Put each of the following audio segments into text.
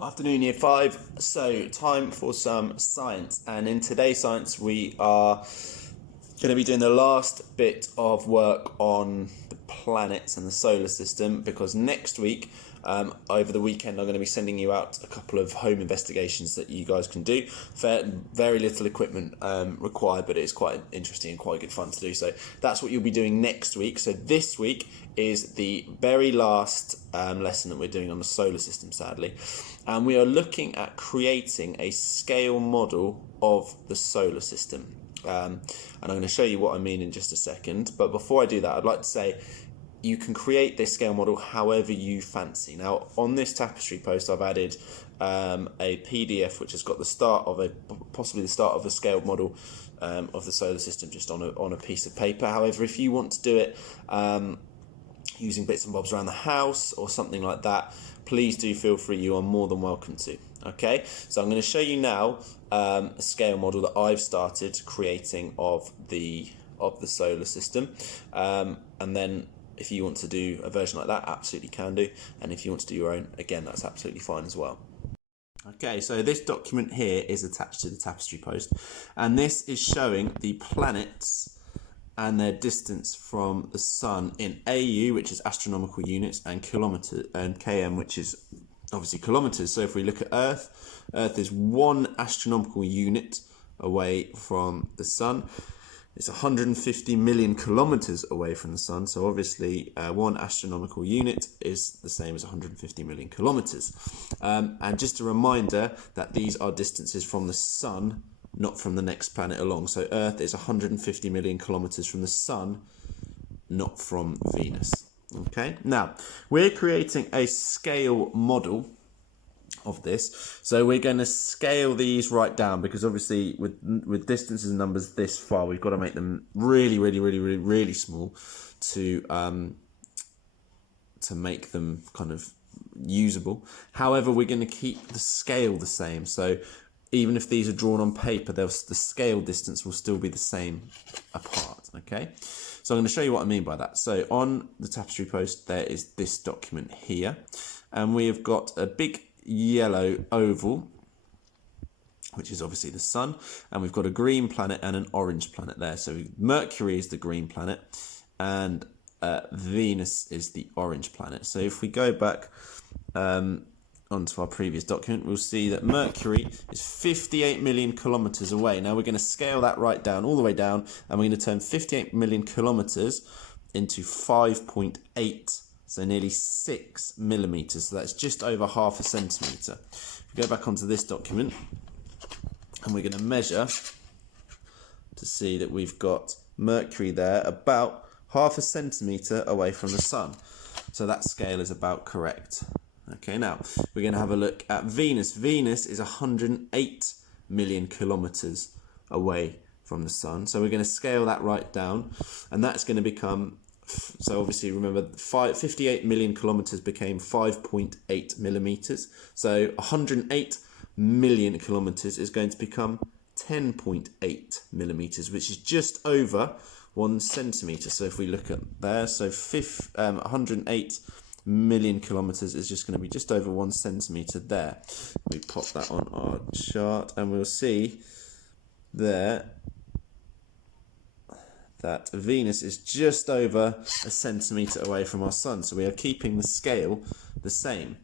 Afternoon, Year 5. So, time for some science. And in today's science, we are going to be doing the last bit of work on the planets and the solar system, because next week, over the weekend, I'm going to be sending you out a couple of home investigations that you guys can do. Very little equipment required, but it's quite interesting and quite good fun to do. So that's what you'll be doing next week. So this week is the very last lesson that we're doing on the solar system, sadly. And we are looking at creating a scale model of the solar system. And I'm going to show you what I mean in just a second. But before I do that, I'd like to say you can create this scale model however you fancy. Now, on this tapestry post, I've added a PDF which has got the start of possibly the start of a scale model of the solar system just on a piece of paper. However, if you want to do it using bits and bobs around the house or something like that, please do feel free. You are more than welcome to. Okay, so I'm going to show you now a scale model that I've started creating of the solar system, and then if you want to do a version like that, absolutely can do, and if you want to do your own, again, that's absolutely fine as well. Okay, so this document here is attached to the tapestry post, and this is showing the planets and their distance from the sun in AU, which is astronomical units, and kilometers, and km, which is obviously kilometers. So if we look at Earth, Earth is 1 astronomical unit away from the sun. It's 150 million kilometers away from the sun. So obviously 1 astronomical unit is the same as 150 million kilometers. And just a reminder that these are distances from the sun, not from the next planet along. So Earth is 150 million kilometers from the sun, not from Venus. Okay, now we're creating a scale model of this. So we're going to scale these right down, because obviously with distances and numbers this far, we've got to make them really small to make them kind of usable. However, we're going to keep the scale the same. So even if these are drawn on paper, the scale distance will still be the same apart. Okay, so I'm going to show you what I mean by that. So on the tapestry post, there is this document here, and we have got a big yellow oval, which is obviously the sun, and we've got a green planet and an orange planet there. So Mercury is the green planet, and Venus is the orange planet. So if we go back onto our previous document, we'll see that Mercury is 58 million kilometers away. Now we're going to scale that right down, all the way down, and we're going to turn 58 million kilometers into 5.8, so nearly 6 millimeters. So that's just over half a centimeter. If we go back onto this document, and we're going to measure to see that we've got Mercury there about half a centimeter away from the sun. So that scale is about correct. Okay, now we're going to have a look at Venus. Venus is 108 million kilometers away from the sun. So we're going to scale that right down, and that's going to become, so obviously remember 58 million kilometers became 5.8 millimeters. So 108 million kilometers is going to become 10.8 millimeters, which is just over 1 centimeter. So if we look at there, so 108 million kilometers is just going to be just over 1 centimeter there. We pop that on our chart, and we'll see there that Venus is just over a centimeter away from our sun. So we are keeping the scale the same.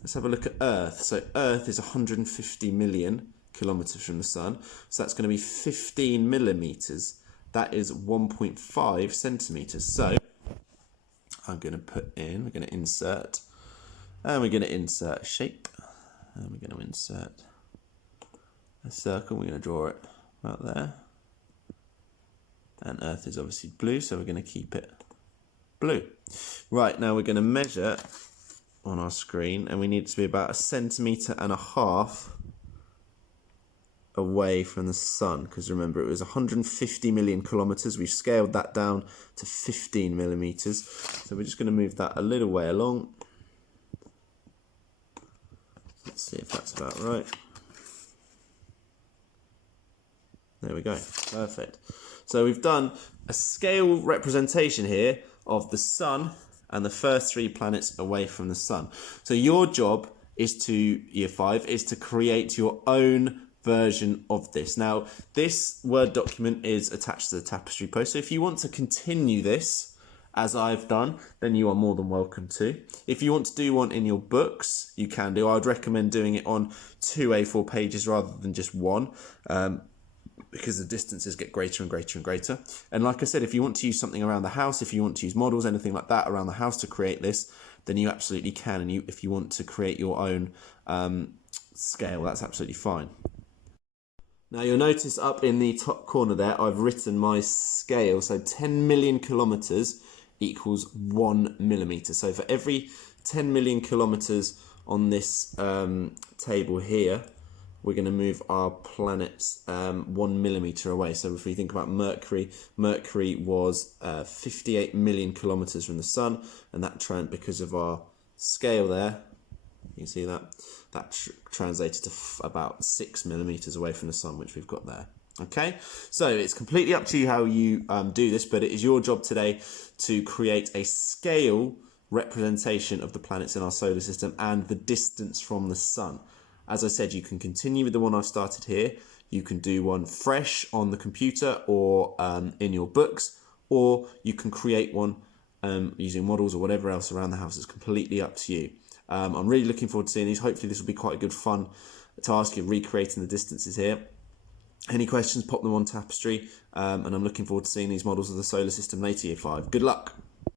Let's have a look at Earth. So Earth is 150 million kilometers from the sun. So that's going to be 15 millimeters. That is 1.5 centimeters. So I'm going to we're going to insert, and we're going to insert a shape, and we're going to insert a circle. We're going to draw it right there. And Earth is obviously blue, so we're going to keep it blue. Right, now we're going to measure on our screen, and we need it to be about 1.5 centimeters away from the sun, because remember it was 150 million kilometers. We've scaled that down to 15 millimeters. So we're just going to move that a little way along. Let's see if that's about right. There we go, perfect. So we've done a scale representation here of the sun and the first 3 planets away from the sun. So your job year 5 is to create your own version of this. Now, this Word document is attached to the Tapestry post, so if you want to continue this as I've done, then you are more than welcome to. If you want to do one in your books, you can do. I would recommend doing it on 2 A4 pages rather than just one, because the distances get greater and greater and greater. And like I said, if you want to use something around the house, if you want to use models, anything like that around the house to create this, then you absolutely can. And if you want to create your own scale, that's absolutely fine. Now you'll notice up in the top corner there, I've written my scale. So 10 million kilometres equals 1 millimetre. So for every 10 million kilometres on this table here, we're going to move our planets 1 millimetre away. So if we think about Mercury, Mercury was 58 million kilometres from the Sun, and that because of our scale there, you can see that translated to about 6 millimetres away from the Sun, which we've got there. Okay, so it's completely up to you how you do this, but it is your job today to create a scale representation of the planets in our solar system and the distance from the Sun. As I said, you can continue with the one I've started here. You can do one fresh on the computer or in your books, or you can create one using models or whatever else around the house. It's completely up to you. I'm really looking forward to seeing these. Hopefully this will be quite a good fun task of recreating the distances here. Any questions, pop them on Tapestry, and I'm looking forward to seeing these models of the solar system later, year 5. Good luck.